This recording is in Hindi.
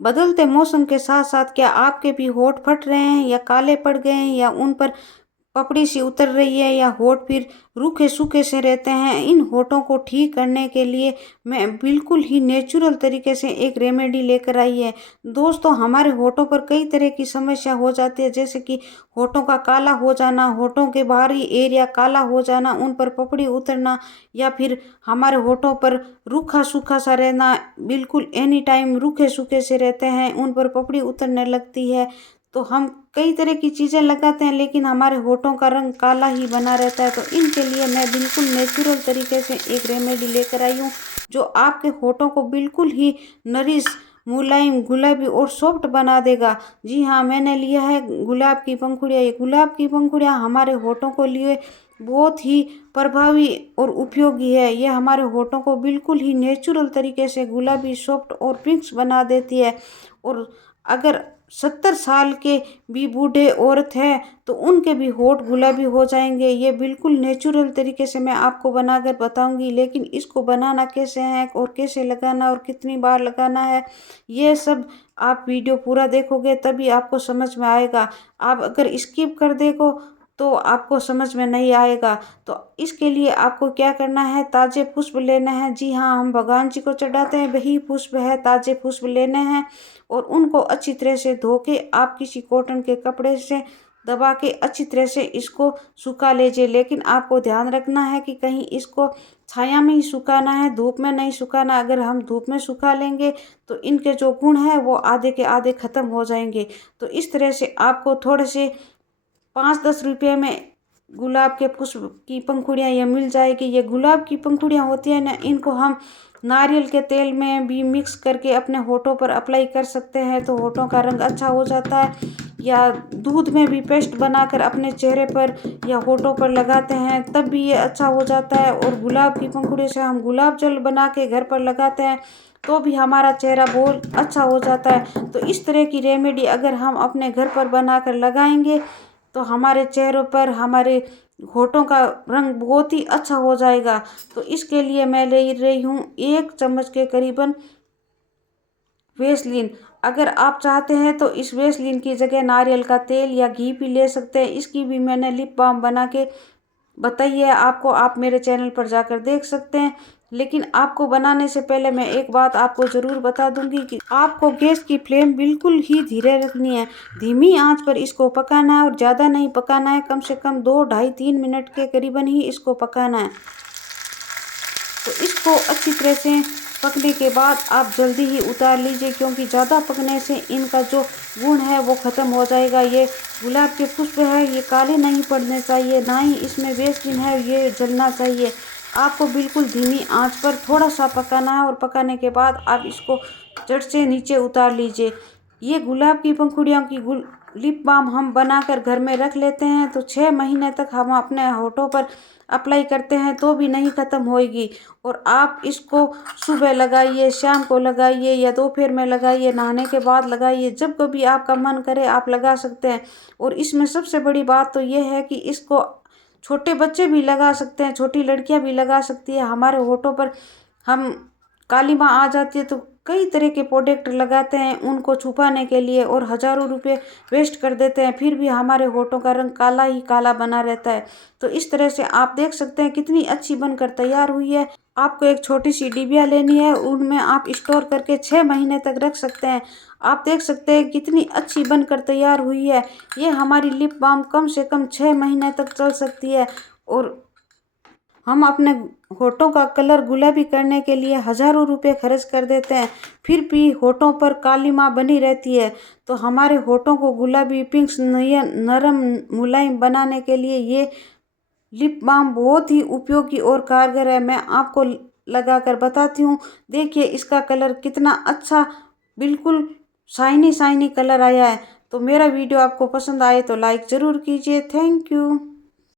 बदलते मौसम के साथ साथ क्या आपके भी होंठ फट रहे हैं या काले पड़ गए हैं या उन पर पपड़ी सी उतर रही है या होंठ फिर रूखे सूखे से रहते हैं? इन होठों को ठीक करने के लिए मैं बिल्कुल ही नेचुरल तरीके से एक रेमेडी लेकर आई है। दोस्तों, हमारे होठों पर कई तरह की समस्या हो जाती है, जैसे कि होठों का काला हो जाना, होठों के बाहरी एरिया काला हो जाना, उन पर पपड़ी उतरना, या फिर हमारे होठों पर रूखा सूखा सा रहना, बिल्कुल एनी टाइम रूखे सूखे से रहते हैं, उन पर पपड़ी उतरने लगती है। तो हम कई तरह की चीज़ें लगाते हैं लेकिन हमारे होठों का रंग काला ही बना रहता है। तो इनके लिए मैं बिल्कुल नेचुरल तरीके से एक रेमेडी लेकर आई हूँ जो आपके होठों को बिल्कुल ही नरिश, मुलायम, गुलाबी और सॉफ्ट बना देगा। जी हाँ, मैंने लिया है गुलाब की पंखुड़ियाँ। ये गुलाब की पंखुड़ियाँ हमारे होठों को लिए बहुत ही प्रभावी और उपयोगी है। ये हमारे होठों को बिल्कुल ही नेचुरल तरीके से गुलाबी, सॉफ्ट और पिंक्स बना देती है। और अगर 70 साल के भी बूढ़े औरत हैं तो उनके भी होठ गुलाबी हो जाएंगे। ये बिल्कुल नेचुरल तरीके से मैं आपको बनाकर बताऊंगी, लेकिन इसको बनाना कैसे है और कैसे लगाना और कितनी बार लगाना है, ये सब आप वीडियो पूरा देखोगे तभी आपको समझ में आएगा। आप अगर स्किप कर देखो तो आपको समझ में नहीं आएगा। तो इसके लिए आपको क्या करना है, ताज़े पुष्प लेने हैं। जी हाँ, हम भगवान जी को चढ़ाते हैं वही पुष्प है, ताज़े पुष्प लेने हैं और उनको अच्छी तरह से धो के आप किसी कॉटन के कपड़े से दबा के अच्छी तरह से इसको सुखा लीजिए। लेकिन आपको ध्यान रखना है कि कहीं इसको छाया में ही सुखाना है, धूप में नहीं सुखाना। अगर हम धूप में सुखा लेंगे तो इनके जो गुण हैं वो आधे के आधे ख़त्म हो जाएंगे। तो इस तरह से आपको थोड़े से 5-10 रुपये में गुलाब के पुष्प की पंखुड़ियाँ ये मिल जाएगी। ये गुलाब की पंखुड़ियाँ होती हैं ना, इनको हम नारियल के तेल में भी मिक्स करके अपने होठों पर अप्लाई कर सकते हैं तो होठों का रंग अच्छा हो जाता है। या दूध में भी पेस्ट बनाकर अपने चेहरे पर या होठों पर लगाते हैं तब भी ये अच्छा हो जाता है। और गुलाब की पंखुड़ी से हम गुलाब जल बना के घर पर लगाते हैं तो भी हमारा चेहरा बहुत अच्छा हो जाता है। तो इस तरह की रेमेडी अगर हम अपने घर पर बनाकर लगाएंगे तो हमारे चेहरों पर, हमारे होठों का रंग बहुत ही अच्छा हो जाएगा। तो इसके लिए मैं ले रही हूँ 1 चम्मच के करीबन वेसलीन। अगर आप चाहते हैं तो इस वेसलीन की जगह नारियल का तेल या घी भी ले सकते हैं। इसकी भी मैंने लिप बाम बना के बताई है आपको, आप मेरे चैनल पर जाकर देख सकते हैं। लेकिन आपको बनाने से पहले मैं एक बात आपको ज़रूर बता दूंगी कि आपको गैस की फ्लेम बिल्कुल ही धीरे रखनी है। धीमी आंच पर इसको पकाना है और ज़्यादा नहीं पकाना है, कम से कम 2, ढाई, 3 मिनट के करीबन ही इसको पकाना है। तो इसको अच्छी तरह से पकने के बाद आप जल्दी ही उतार लीजिए, क्योंकि ज़्यादा पकने से इनका जो गुण है वो ख़त्म हो जाएगा। ये गुलाब के पुष्प है, ये काले नहीं पड़ने चाहिए, ना ही इसमें वेस्टिन है ये जलना चाहिए। आपको बिल्कुल धीमी आंच पर थोड़ा सा पकाना है और पकाने के बाद आप इसको झट से नीचे उतार लीजिए। ये गुलाब की पंखुड़ियों की लिप बाम हम बनाकर घर में रख लेते हैं तो 6 महीने तक हम अपने होठों पर अप्लाई करते हैं तो भी नहीं ख़त्म होएगी। और आप इसको सुबह लगाइए, शाम को लगाइए या दोपहर में लगाइए, नहाने के बाद लगाइए, जब कभी आपका मन करे आप लगा सकते हैं। और इसमें सबसे बड़ी बात तो ये है कि इसको छोटे बच्चे भी लगा सकते हैं, छोटी लड़कियां भी लगा सकती है। हमारे होठों पर हम काली माँ आ जाती है तो कई तरह के प्रोडक्ट लगाते हैं उनको छुपाने के लिए और हज़ारों रुपए वेस्ट कर देते हैं, फिर भी हमारे होठों का रंग काला ही काला बना रहता है। तो इस तरह से आप देख सकते हैं कितनी अच्छी बनकर तैयार हुई है। आपको एक छोटी सी डिबिया लेनी है, उनमें आप स्टोर करके 6 महीने तक रख सकते हैं। आप देख सकते हैं कितनी अच्छी बनकर तैयार हुई है। ये हमारी लिप बाम कम से कम 6 महीने तक चल सकती है। और हम अपने होठों का कलर गुलाबी करने के लिए हज़ारों रुपए खर्च कर देते हैं, फिर भी होठों पर काली माँ बनी रहती है। तो हमारे होठों को गुलाबी, पिंक्स, नरम, मुलायम बनाने के लिए ये लिप बाम बहुत ही उपयोगी और कारगर है। मैं आपको लगाकर बताती हूँ। देखिए इसका कलर कितना अच्छा, बिल्कुल शाइनी शाइनी कलर आया है। तो मेरा वीडियो आपको पसंद आए तो लाइक ज़रूर कीजिए। Thank you.